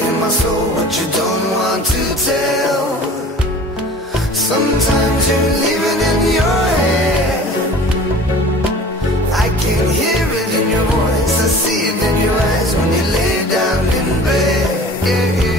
it in my soul what you don't want to tell. Sometimes you're living in your head. I can hear it in your voice, I see it in your eyes when you lay down in bed. Yeah, yeah.